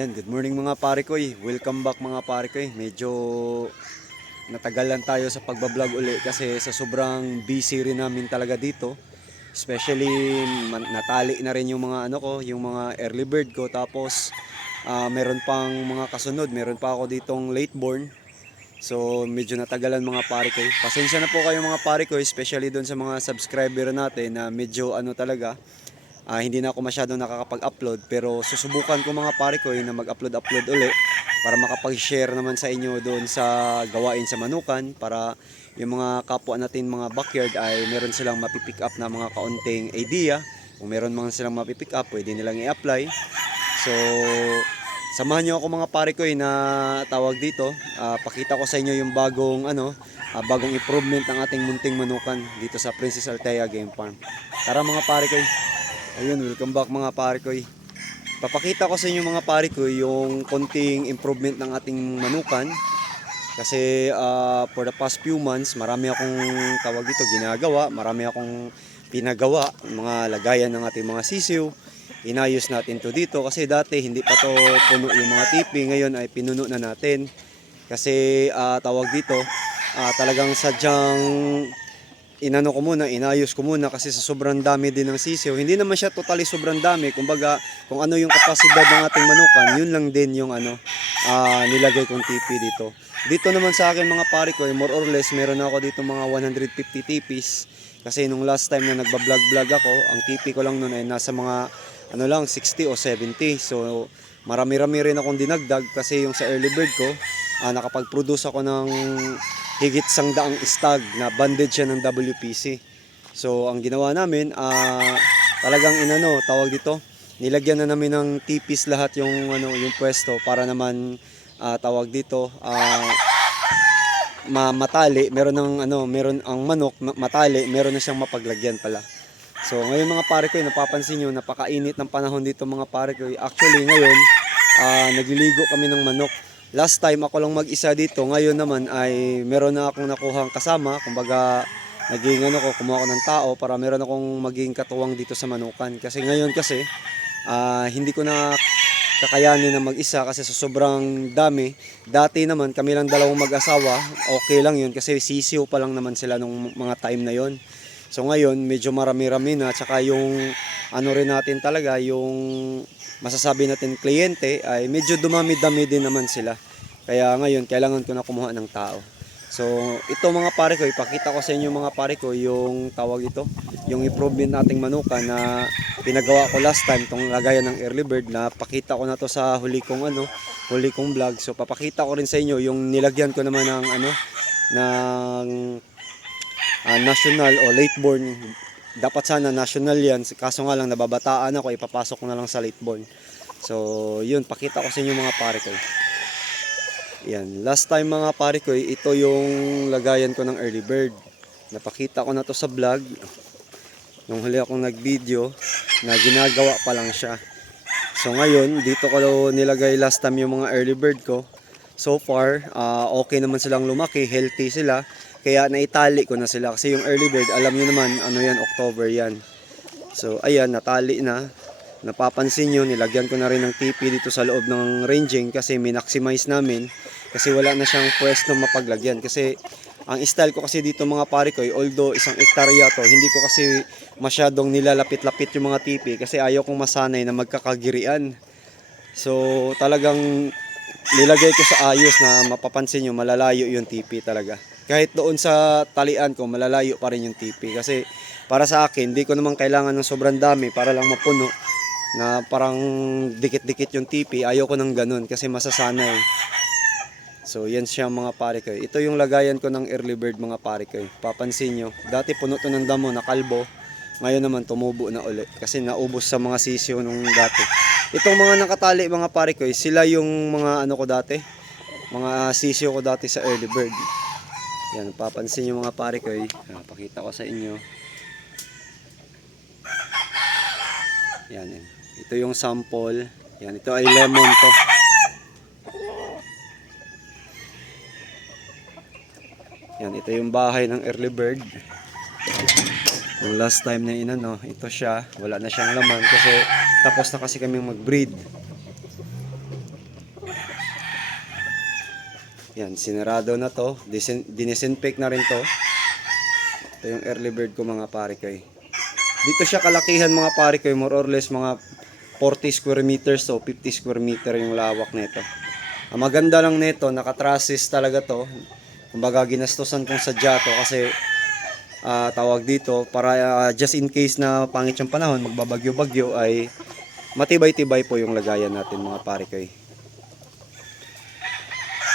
Yan, good morning mga pare koy. Welcome back mga pare koy. Medyo natagalan tayo sa pagbablog uli kasi sa sobrang busy rin namin talaga dito. Especially natali na rin yung mga yung mga early bird ko, tapos meron pang mga kasunod. Meron pa ako ditong late born. So medyo natagalan mga pare koy. Pasensya na po kayo mga pare koy, especially doon sa mga subscriber natin na medyo talaga. Hindi na ako masyadong nakakapag-upload, pero susubukan ko mga pare ko na mag-upload uli para makapag-share naman sa inyo doon sa gawain sa manukan, para yung mga kapwa natin mga backyard ay meron silang mapipick up na mga kaunting idea. Kung meron mga silang mapipick up, pwede nilang i-apply. So samahan nyo ako mga pare ko na tawag dito. Pakita ko sa inyo yung bagong improvement ng ating munting manukan dito sa Princess Althea Game Farm. Tara mga pare ko. Ayun, welcome back mga pare ko. Papakita ko sa inyo mga pare ko yung konting improvement ng ating manukan. Kasi for the past few months, marami akong tawag dito ginagawa, marami akong pinagawa, mga lagayan ng ating mga sisiw. Inayos natin to dito kasi dati hindi pa to puno yung mga tipi, ngayon ay pinuno na natin. Kasi tawag dito, talagang sadyang inayos ko muna kasi sa sobrang dami din ng sisiw. Hindi naman siya totally sobrang dami. Kumbaga, kung ano yung kapasidad ng ating manukan, yun lang din yung nilagay kong TP dito. Dito naman sa akin mga pare ko, more or less, meron ako dito mga 150 TPs. Kasi nung last time na nagbablog ako, ang TP ko lang nun ay nasa mga 60 o 70. So, marami-rami rin akong dinagdag kasi yung sa early bird ko, nakapag-produce ako ng higit 100 stag na banded siya ng WPC. So ang ginawa namin, talagang tawag dito, nilagyan na namin ng tipis lahat yung pwesto para naman tawag dito, matali, meron ang manok matali, meron na siyang mapaglagyan pala. So ngayon mga pare ko, napapansin niyo napakainit ng panahon dito mga pare ko. Actually ngayon, nagliligo kami ng manok. Last time ako lang mag-isa dito, ngayon naman ay meron na akong nakuhang kasama. Kumbaga kumuha ako ng tao para meron akong maging katuwang dito sa manukan. Kasi ngayon hindi ko na kakayanin na mag-isa kasi sa sobrang dami. Dati naman kami lang dalawang mag-asawa, okay lang yun kasi sisiw pa lang naman sila nung mga time na yon. So ngayon medyo marami-rami na, tsaka yung rin natin talaga, yung masasabi natin kliyente ay medyo dumami-dami din naman sila. Kaya ngayon kailangan ko na kumuha ng tao. So ito mga pare ko, ipakita ko sa inyo mga pare ko yung tawag ito, yung improvement nating manuka na pinagawa ko last time, tong lagayan ng early bird, na pakita ko na to sa huli kong vlog. So papakita ko rin sa inyo yung nilagyan ko naman ng national o late born. Dapat sana national yan, kaso nga lang nababataan ako, ipapasok ko na lang sa late born. So yun, pakita ko sa inyo mga pare ko. Yan, last time mga pare ko, ito yung lagayan ko ng early bird. Napakita ko na to sa vlog nung huli akong nag-video na ginagawa pa lang siya. So ngayon, dito ko nilagay last time yung mga early bird ko. So far, okay naman silang lumaki, healthy sila. Kaya naitali ko na sila kasi yung early bird, alam niyo naman, October yan. So ayan, natali na. Napapansin nyo, nilagyan ko na rin ng TP dito sa loob ng ranging kasi minaksimized namin. Kasi wala na siyang pwesto mapaglagyan. Kasi ang style ko kasi dito mga pare ko, although 1 hektarya to, hindi ko kasi masyadong nilalapit-lapit yung mga TP kasi ayaw kong masanay na magkakagirian. So talagang nilagay ko sa ayos na mapapansin nyo, malalayo yung TP talaga. Kahit doon sa talian ko, malalayo pa rin yung TP. Kasi para sa akin, hindi ko naman kailangan ng sobrang dami para lang mapuno na parang dikit-dikit yung TP. Ayaw ko ng ganun kasi masasanay. So yan siya mga pare ko. Ito yung lagayan ko ng early bird mga pare ko. Papansin nyo, dati puno to ng damo, nakalbo. Ngayon naman tumubo na ulit kasi naubos sa mga sisiyo nung dati. Itong mga nakatali mga pare ko, sila yung mga ko dati, mga sisiyo ko dati sa early bird. Yan, papansin nyo mga pare ko, pakita ko sa inyo. Yan, yan. Ito yung sample. Yan, ito ay lemon to. Yan, ito yung bahay ng early bird. Yung last time na ito siya, wala na siyang laman kasi tapos na kasi kaming mag-breed. Yan, sinarado na to. Dinisinfect na rin to. Ito yung early bird ko mga pare ko. Dito siya kalakihan mga pare ko, more or less mga 40 square meters o 50 square meter yung lawak nito. Ang maganda lang nito, nakatrasis talaga to. Kumbaga ginastosan kong sadya to kasi tawag dito para just in case na pangit yung panahon, magbabagyo-bagyo ay matibay-tibay po yung lagayan natin mga pare ko.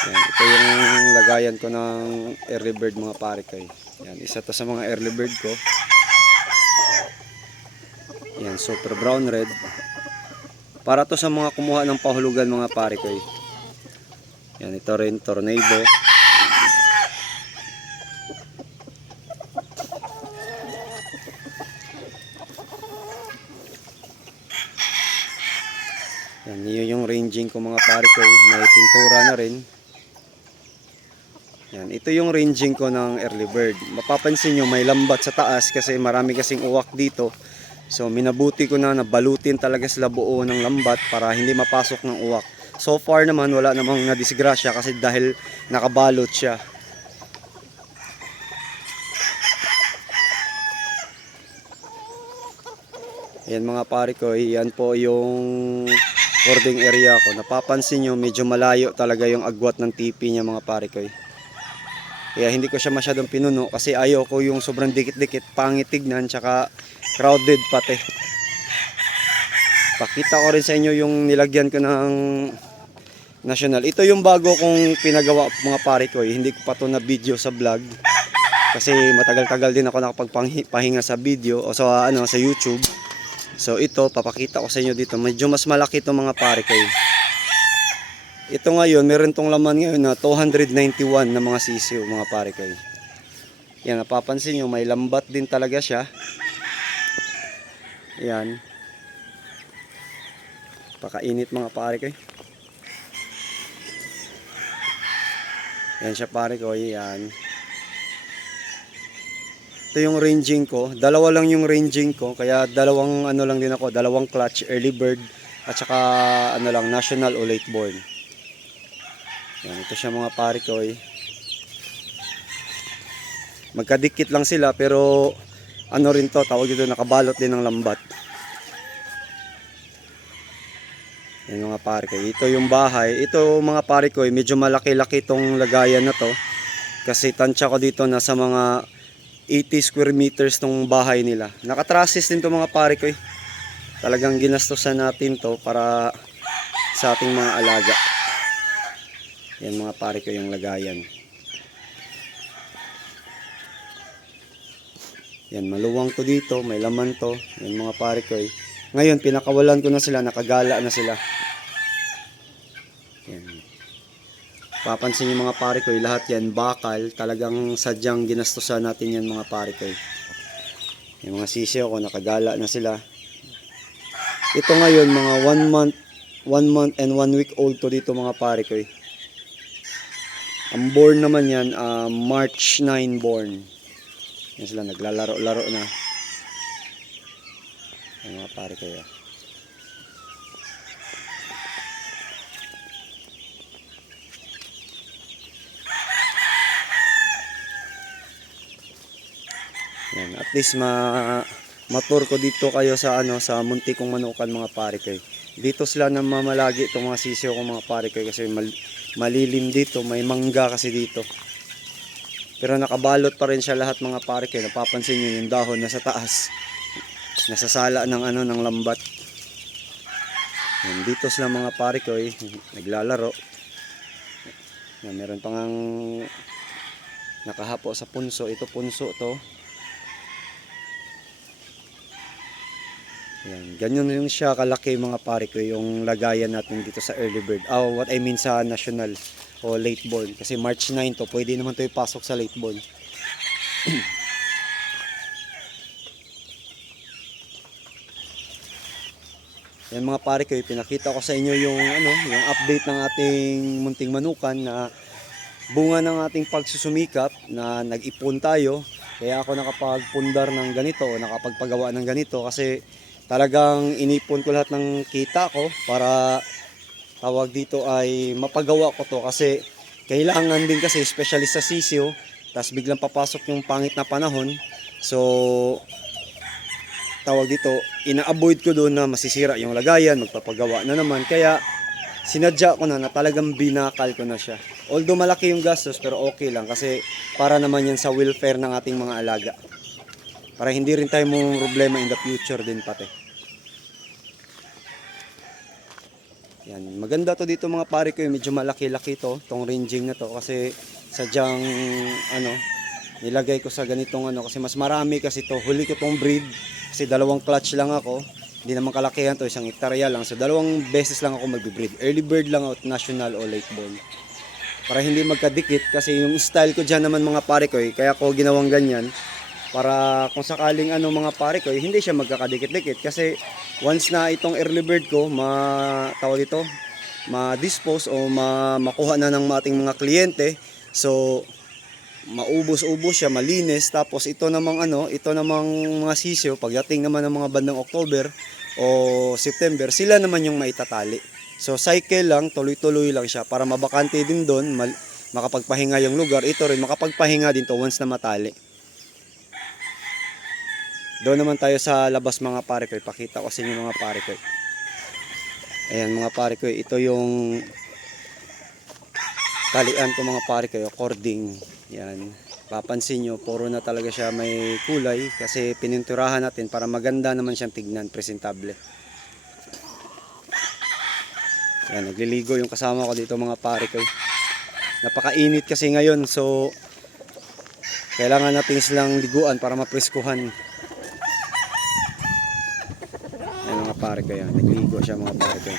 Yan, ito yung lagayan ko ng early bird mga pare ko. Yan, isa to sa mga early bird ko. Yan, super brown red. Para to sa mga kumuha ng pahulugan mga pare ko. Yan, ito rin tornado. Yan, yun yung ranging ko mga pare ko. May pintura na rin. Yan, ito yung ranging ko ng early bird. Mapapansin nyo may lambat sa taas kasi marami kasing uwak dito. So minabuti ko na nabalutin talaga sila buo ng lambat para hindi mapasok ng uwak. So far naman wala namang nadisgrasya kasi dahil nakabalot siya. Yan mga pare ko, yan po yung boarding area ko. Napapansin nyo medyo malayo talaga yung agwat ng tipi niya mga pare ko. Kaya hindi ko siya masyadong pinuno kasi ayaw ko yung sobrang dikit-dikit, pangit tignan, tsaka crowded pati. Pakita ko rin sa inyo yung nilagyan ko ng national. Ito yung bago kong pinagawa mga pare ko. Hindi ko pa to na video sa vlog. Kasi matagal-tagal din ako nakapagpahinga sa video o sa, sa YouTube. So ito, papakita ko sa inyo dito. Medyo mas malaki itong mga pare ko. Ito ngayon, meron tong laman ngayon na 291 na mga sisiw mga pare ko. Yan, napapansin nyo, may lambat din talaga siya. Yan. Pakainit mga pare ko. Yan siya pare ko, yan. Ito yung ranging ko. Dalawa lang yung ranging ko, kaya dalawang lang din ako, dalawang clutch, early bird at saka national o late born. Yan, ito siya mga pare ko. Magkadikit lang sila pero rin to, tawag dito, nakabalot din ng lambat. Yan mga pare ko. Ito yung bahay. Ito mga pare ko, medyo malaki-laki tong lagayan na to. Kasi tansya ko dito nasa mga 80 square meters tong bahay nila. Nakatrasis din to mga pare ko. Talagang ginastosan natin to para sa ating mga alaga. Yan mga pare ko yung lagayan. Yan, maluwang to dito, may laman to. Yan mga pare ko. Ngayon, pinakawalan ko na sila, nakagala na sila. Yan. Papansin yung mga pare ko, lahat yan bakal. Talagang sadyang ginastosan natin yan mga pare ko. Yung mga sisiyo ko, nakagala na sila. Ito ngayon, mga 1 month and 1 week old to dito mga pare ko. Ang born naman yan, March 9 born. Yan sila, naglalaro-laro na. Yan mga pare ko. Yan, at least matur ko dito kayo sa sa munti kong manukan mga pare ko. Dito sila namamalagi itong mga sisiyo ko mga pare ko kasi malilim dito, may mangga kasi dito. Pero nakabalot pa rin siya lahat mga pare ko. Napapansin niyo yung dahon nasa taas. Nasasala ng ng lambat. Yan, dito sila mga pare ko naglalaro. Yan, meron pang nakahapo sa punso. Ito punso to. Yan, ganyan yung siya kalaki mga pare ko yung lagayan natin dito sa early bird. What I mean sa national o late born. Kasi March 9 to, pwede naman to ipasok sa late born. Yan mga pare ko, pinakita ko sa inyo yung yung update ng ating munting manukan na bunga ng ating pagsusumikap na nag-ipon tayo. Kaya ako nakapagpundar ng ganito o nakapagpagawa ng ganito kasi talagang inipon ko lahat ng kita ko para tawag dito ay mapagawa ko to kasi kailangan din kasi especially sa sisiyo, tapos biglang papasok yung pangit na panahon. So tawag dito, ina-avoid ko doon na masisira yung lagayan, magpapagawa na naman. Kaya sinadya ko na talagang binakal ko na siya. Although malaki yung gastos pero okay lang kasi para naman yan sa welfare ng ating mga alaga. Para hindi rin tayo mong problema in the future din pati. Yan, maganda to dito mga pare ko, medyo malaki-laki to, tong ranging na to kasi sadyang ano, nilagay ko sa ganitong ano kasi mas marami kasi to. Huli ko tong breed kasi dalawang clutch lang ako. Hindi naman kalakihan to, isang hektarya lang. So dalawang beses lang ako magbe-breed. Early bird lang at national o late ball. Para hindi magkadikit kasi yung style ko diyan naman mga pare ko, kaya ko ginawang ganyan para kung sakaling ano mga pare ko, hindi siya magkakadikit-dikit kasi once na itong early bird ko tawag ito, ma-dispose o makuha na ng ating mga kliyente, so maubos-ubos siya, malinis. Tapos ito namang ano, ito namang mga sisiyo pagdating naman ng mga bandang October o September, sila naman yung maitatali. So cycle lang, tuloy-tuloy lang siya para mabakante din doon, makapagpahinga yung lugar. Ito rin makapagpahinga din to once na matali. Doon naman tayo sa labas mga pare ko, ipakita ko sa inyo mga pare ko. Ayan mga pare ko, ito yung talian ko mga pare ko, cording. Yan, papansin nyo, puro na talaga siya may kulay kasi pininturahan natin para maganda naman siyang tignan, presentable. Yan, nagliligo yung kasama ko dito mga pare ko. Napakainit kasi ngayon, so kailangan natin silang liguan para mapreskuhan. Yan mga pare ko, yan, nagliligo siya mga pare ko.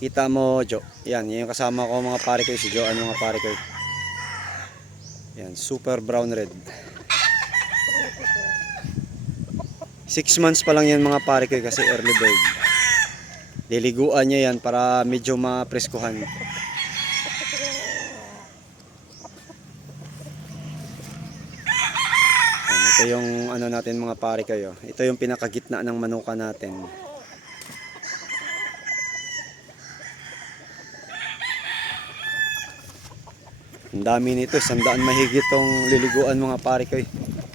Kita mo, Jo. Yan, yung kasama ko mga pare ko, si Joan mga pare ko. Yan, super brown red. 6 months pa lang yan mga pare ko kasi early bird. Liliguan niya yan para medyo mapreskuhan. Yan, ito yung ano natin mga pare kayo. Ito yung pinakagitna ng manuka natin. Ang dami nito, 100 mahigit tong liliguan mga pare ko.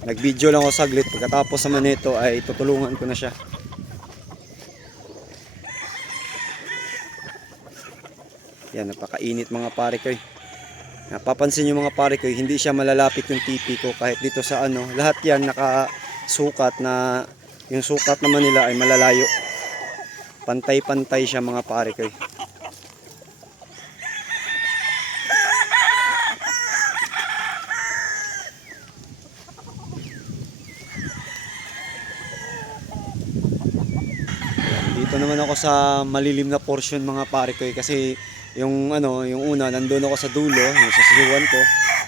Nag-video lang ako saglit, pagkatapos naman nito ay tutulungan ko na siya. Yan, napakainit mga pare ko. Napapansin nyo mga pare ko, hindi siya malalapit yung tipi ko kahit dito sa ano. Lahat yan nakasukat na yung sukat naman nila ay malalayo. Pantay-pantay siya mga pare ko. Dito naman ako sa malilim na portion mga pare ko kasi yung ano, yung una nandoon ako sa dulo, yung sa sisiwan ko.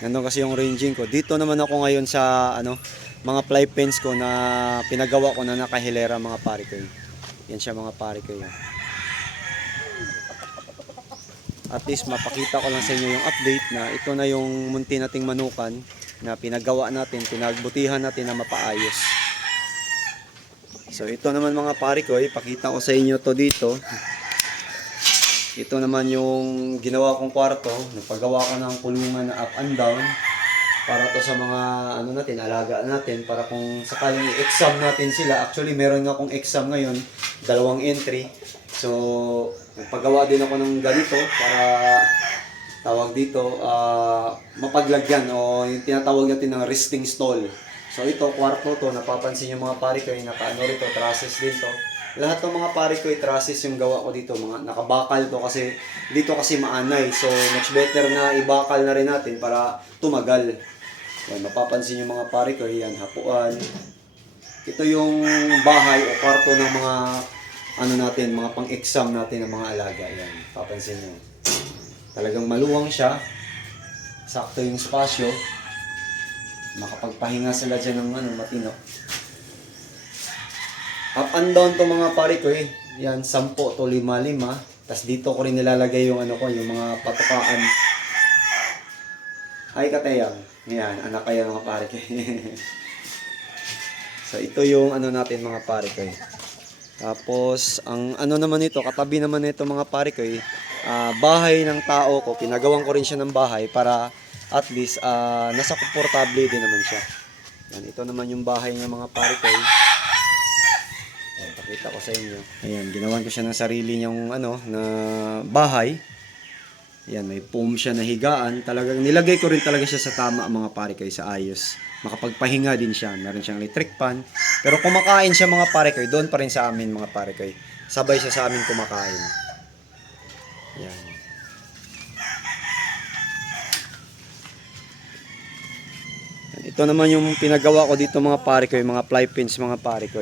Nandoon kasi yung ranging ko. Dito naman ako ngayon sa ano, mga fly pens ko na pinagawa ko na nakahilera mga pare ko. Yan siya mga pare ko yan. At least mapakita ko lang sa inyo yung update na ito na yung munti nating manukan na pinagawa natin, pinagbutihan natin na mapaayos. So ito naman mga pare ko, ipakita ko sa inyo to dito. Ito naman yung ginawa kong kwarto. Nagpagawa ko ng kulungan na up and down para to sa mga ano natin, alaga natin para kung sakaling i-exam natin sila. Actually meron nga akong exam ngayon, 2 entry. So nagpagawa din ako ng ganito para tawag dito mapaglagyan o yung tinatawag natin ng resting stall. So ito, kwarto to, napapansin yung mga pare ko, yung nakaano rito, trusses din to. Lahat ng mga pare ko, trusses yung gawa ko dito, mga nakabakal to kasi dito kasi maanay. So much better na ibakal na rin natin para tumagal. Yan, mapapansin yung mga pare ko, yan, hapuan. Ito yung bahay o kwarto ng mga ano natin, mga pang-exam natin ng mga alaga. Yan, papansin nyo. Talagang maluwang siya. Sakto yung spasyo. Makapagpahinga sila dyan ng ano, matino. Up and down to mga pare ko eh. Yan, 10 to 5. Tapos dito ko rin nilalagay yung ano ko, yung mga patukaan. Ay katayang. Yan, anak kayo mga pare ko. So ito yung ano natin mga pare ko. Tapos ang ano naman ito, katabi naman nito mga pare ko, bahay ng tao ko. Pinagawan ko rin siya ng bahay para at least nasa komportable din naman siya. Yan, ito naman yung bahay ng mga pare ko. Yan, pakita ko sa inyo. Ayan, ginawan ko siya ng sarili niyang ano na bahay. Yan, may foam siya na higaan. Talagang nilagay ko rin talaga siya sa tama mga pare ko, sa ayos. Makapagpahinga din siya. Meron siyang electric fan. Pero kumakain siya mga pare ko, doon pa rin sa amin mga pare ko. Sabay siya sa amin kumakain. Yan. Yan. Ito naman yung pinagawa ko dito mga pare ko, mga fly pins mga pare ko.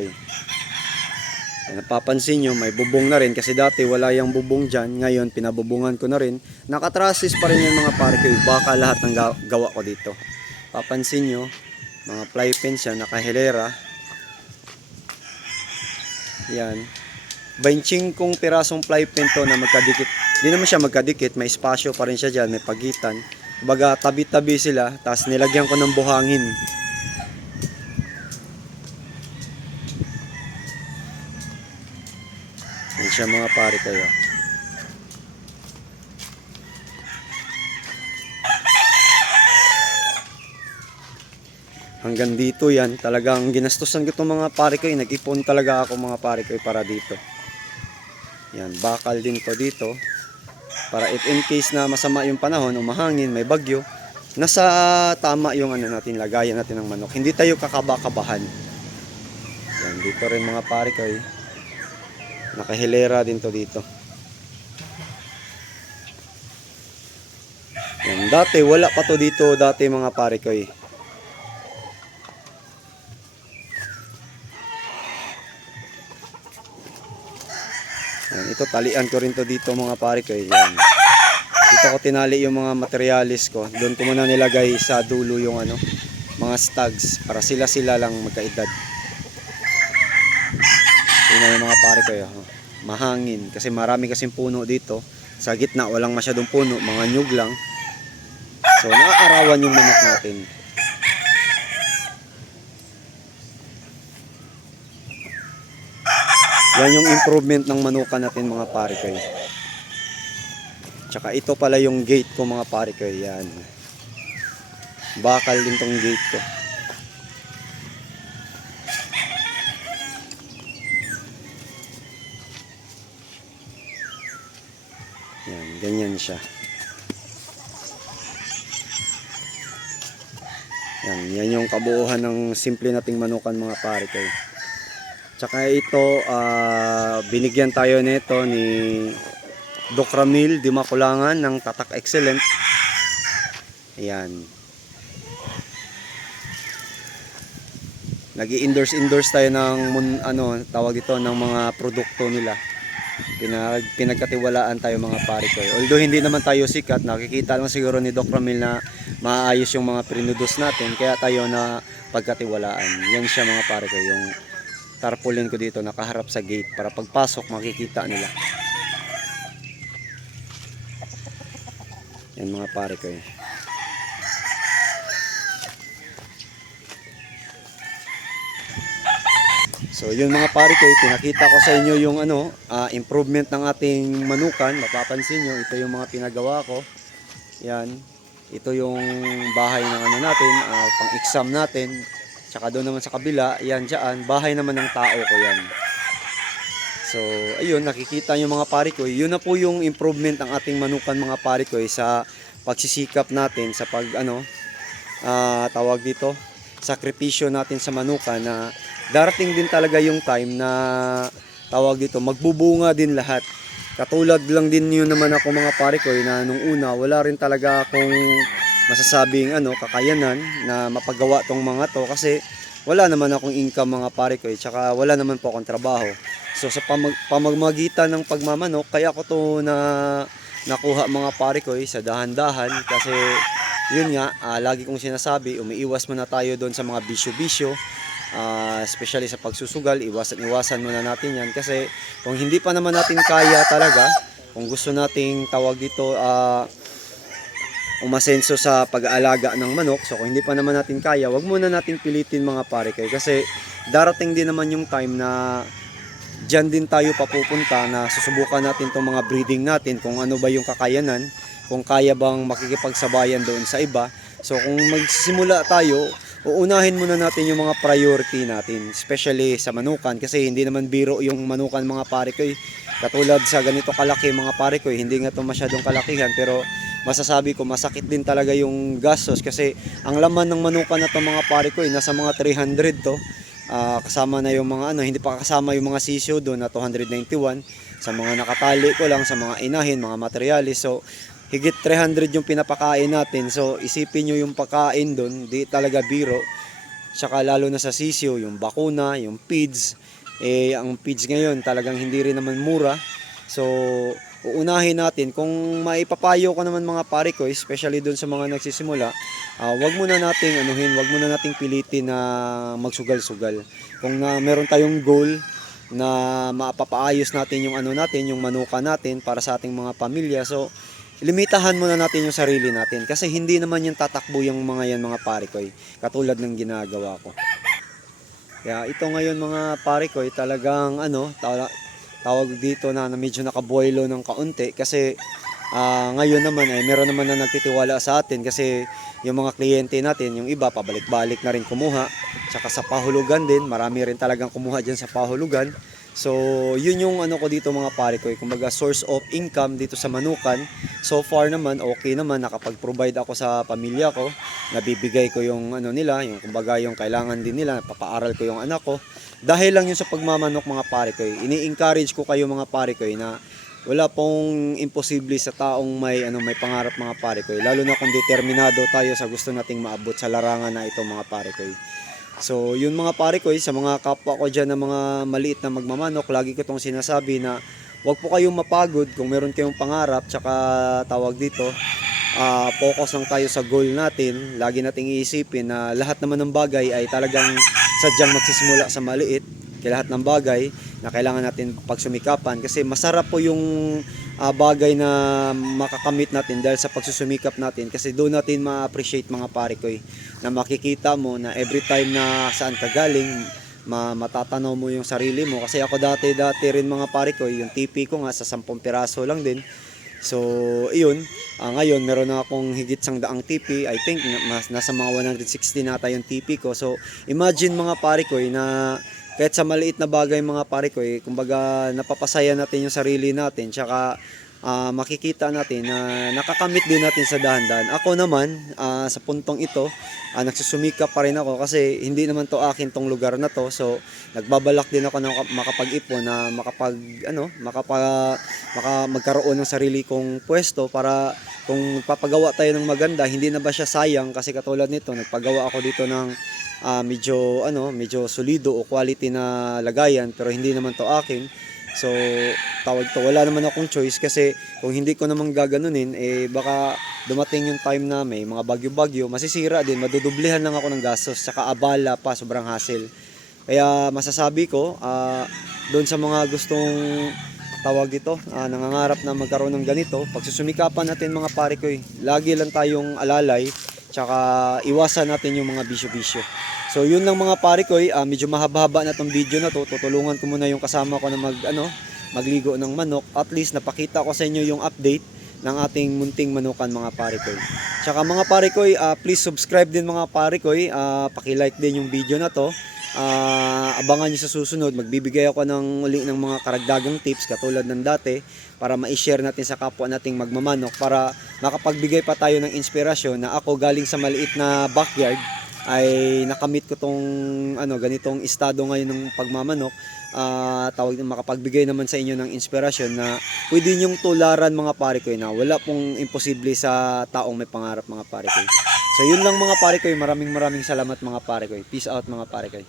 Napapansin nyo, may bubong na rin kasi dati wala yung bubong dyan. Ngayon, pinabubungan ko na rin. Nakatrasis pa rin yung mga pare ko. Baka lahat ng gawa ko dito. Papansin nyo, mga fly pins yan, nakahilera. Yan. 25 pirasong fly pin to na magkadikit. Hindi naman siya magkadikit, may espasyo pa rin siya dyan, may pagitan. Baga tabi-tabi sila, tapos nilagyan ko ng buhangin. Yan siya mga pare kayo. Hanggang dito yan, talagang ginastusan ko itong mga pare kayo. Nag-ipon talaga ako mga pare kayo para dito. Yan, bakal din to dito. Para if in case na masama yung panahon, umahangin, may bagyo, nasa tama yung ano natin, lagayan natin ng manok. Hindi tayo kakaba-kabahan. Yan, dito rin mga pare kayo. Nakahilera din to dito. Yan, dati wala pa to dito dati mga pare ko. Yan, ito talian ko rin to dito mga pare ko. Yan. Dito ko tinali yung mga materialis ko. Doon ko muna nilagay sa dulo yung ano, mga stags para sila-sila lang magkaedad. Yun yung mga pare ko, mahangin kasi marami kasing puno dito. Sa gitna walang masyadong puno, mga nyug lang. So naaarawan yung manok natin. Yan yung improvement ng manukan natin mga pare ko. Tsaka ito pala yung gate ko mga pare ko. Yan. Bakal din tong gate ko. Yan, ganyan siya. Yan yung kabuuhan ng simple nating manukan mga pare ko. Tsaka ito, binigyan tayo nito ni Doc Ramil Di Makulangan ng Tatak Excellent. Ayan. Nag-i-endorse tayo ng ano, tawag ito ng mga produkto nila. Pinagkatiwalaan tayo mga pare ko. Although hindi naman tayo sikat, nakikita lang siguro ni Doc Ramil na maayos yung mga prinudos natin, kaya tayo na pagkatiwalaan. Yan siya mga pare ko, yung tarpaulin ko dito nakaharap sa gate para pagpasok makikita nila. Yan mga pare ko. So yun mga pare ko, pinakita ko sa inyo yung ano, improvement ng ating manukan. Mapapansin nyo, ito yung mga pinagawa ko. Yan, ito yung bahay ng ano natin, pang exam natin. Tsaka doon naman sa kabila, yan dyan, bahay naman ng tao ko yan. So ayun, nakikita nyo mga pare ko, yun na po yung improvement ng ating manukan mga pare ko sa pagsisikap natin sa pag ano, tawag dito, sakripisyo natin sa manukan na darating din talaga yung time na tawag dito, magbubunga din lahat. Katulad lang din yun naman ako mga pare ko na nung una wala rin talaga akong masasabing ano, kakayanan na mapagawa tong mga to kasi wala naman akong income mga pare ko, tsaka wala naman po akong trabaho. So sa pamamagitan ng pagmamanok, kaya ko to na nakuha mga pare ko sa dahan-dahan kasi yun nga, lagi kong sinasabi, umiiwas muna tayo doon sa mga bisyo-bisyo. Especially sa pagsusugal, iwasan muna natin yan kasi kung hindi pa naman natin kaya talaga, kung gusto nating tawag dito umasenso sa pag-aalaga ng manok, so kung hindi pa naman natin kaya, wag muna nating pilitin mga pare kayo kasi darating din naman yung time na diyan din tayo papupunta na susubukan natin tong mga breeding natin kung ano ba yung kakayanan, kung kaya bang makikipagsabayan doon sa iba. So kung magsisimula tayo, uunahin muna natin yung mga priority natin, especially sa manukan kasi hindi naman biro yung manukan mga pare ko. Katulad sa ganito kalaki mga pare ko, hindi nga to masyadong kalakihan pero masasabi ko masakit din talaga yung gastos kasi ang laman ng manukan na to mga pare ko nasa mga 300 to. Kasama na yung mga hindi pa kasama yung mga sisyo doon na 291 sa mga nakatali ko lang sa mga inahin, mga materyales. So higit 300 yung pinapakain natin. So isipin nyo yung pagkain doon, di talaga biro. Tsaka lalo na sa sisyo, yung bakuna, yung feeds. Ang feeds ngayon talagang hindi rin naman mura. So uunahin natin kung maipapayo ko naman mga pare ko, especially doon sa mga nagsisimula, wag muna nating wag muna nating pilitin na magsugal-sugal. Kung meron tayong goal na mapapaayos natin yung natin, yung manuka natin para sa ating mga pamilya. So limitahan muna natin yung sarili natin kasi hindi naman yung tatakbo yung mga yan mga pare ko, katulad ng ginagawa ko. Kaya ito ngayon mga pare ko, talagang tawag dito na medyo nakaboilo ng kaunti kasi ngayon naman ay meron naman na nagtitiwala sa atin kasi yung mga kliyente natin, yung iba pabalik-balik na rin kumuha, tsaka sa pahulugan din, marami rin talagang kumuha dyan sa pahulugan. So yun yung ko dito mga pare ko, kumbaga source of income dito sa manukan. So far naman okay naman, nakapag-provide ako sa pamilya ko, nabibigay ko yung nila, yung kumbaga yung kailangan din nila, papaaral ko yung anak ko. Dahil lang yun sa pagmamanok mga pare ko, ini-encourage ko kayo mga pare ko na wala pong imposible sa taong may pangarap mga pare ko, lalo na kung determinado tayo sa gusto nating maabot sa larangan na ito mga pare ko. So yun mga pare ko, sa mga kapwa ko dyan na mga maliit na magmamanok, lagi ko itong sinasabi na wag po kayong mapagod kung meron kayong pangarap, tsaka tawag dito, focus lang tayo sa goal natin. Lagi nating iisipin na lahat naman ng bagay ay talagang sadyang magsisimula sa maliit. Kaya lahat ng bagay na kailangan natin pagsumikapan kasi masarap po yung bagay na makakamit natin dahil sa pagsusumikap natin kasi doon natin ma-appreciate mga pare ko na makikita mo na every time na saan ka galing matatanaw mo yung sarili mo kasi ako dati rin mga pare ko yung TP ko nga sa 10 piraso lang din. So iyon, ngayon meron na akong higit 100 TP. I think nasa mga 160 nata yung TP ko. So imagine mga pare ko na kahit sa maliit na bagay mga pare ko, kumbaga napapasaya natin yung sarili natin, tsaka makikita natin na nakakamit din natin sa dahan-dahan. Ako naman, sa puntong ito, nagsusumikap pa rin ako kasi hindi naman to akin tong lugar na to. So nagbabalak din ako na makapag-ipon na magkaroon ng sarili kong pwesto para kung papagawa tayo ng maganda, hindi na ba siya sayang kasi katulad nito, nagpagawa ako dito ng medyo solido o quality na lagayan pero hindi naman to akin. So wala naman akong choice kasi kung hindi ko naman gaganunin baka dumating yung time na may mga bagyo-bagyo, masisira din, madudublihan lang ako ng gastos saka abala pa, sobrang hassle. Kaya masasabi ko doon sa mga gustong nangangarap na magkaroon ng ganito, pagsusumikapan natin mga pare ko, lagi lang tayong alalay, tsaka iwasan natin yung mga bisyo-bisyo. So yun lang mga pare ko, medyo mahaba-haba na tong video na to. Tutulungan ko muna yung kasama ko na magligo ng manok. At least napakita ko sa inyo yung update ng ating munting manukan mga pare ko. Tsaka mga pare ko, please subscribe din mga pare ko. Paki-like din yung video na to. Abangan nyo sa susunod, magbibigay ako ng uli ng mga karagdagang tips katulad ng dati para ma-share natin sa kapwa nating magmamanok para makapagbigay pa tayo ng inspirasyon na ako galing sa maliit na backyard ay nakamit ko tong ganitong estado ngayon ng pagmamanok. Makapagbigay naman sa inyo ng inspirasyon na pwede nyong tularan mga pare ko na wala pong imposible sa taong may pangarap mga pare ko. So yun lang mga pare ko, maraming salamat mga pare ko. Peace out mga pare ko.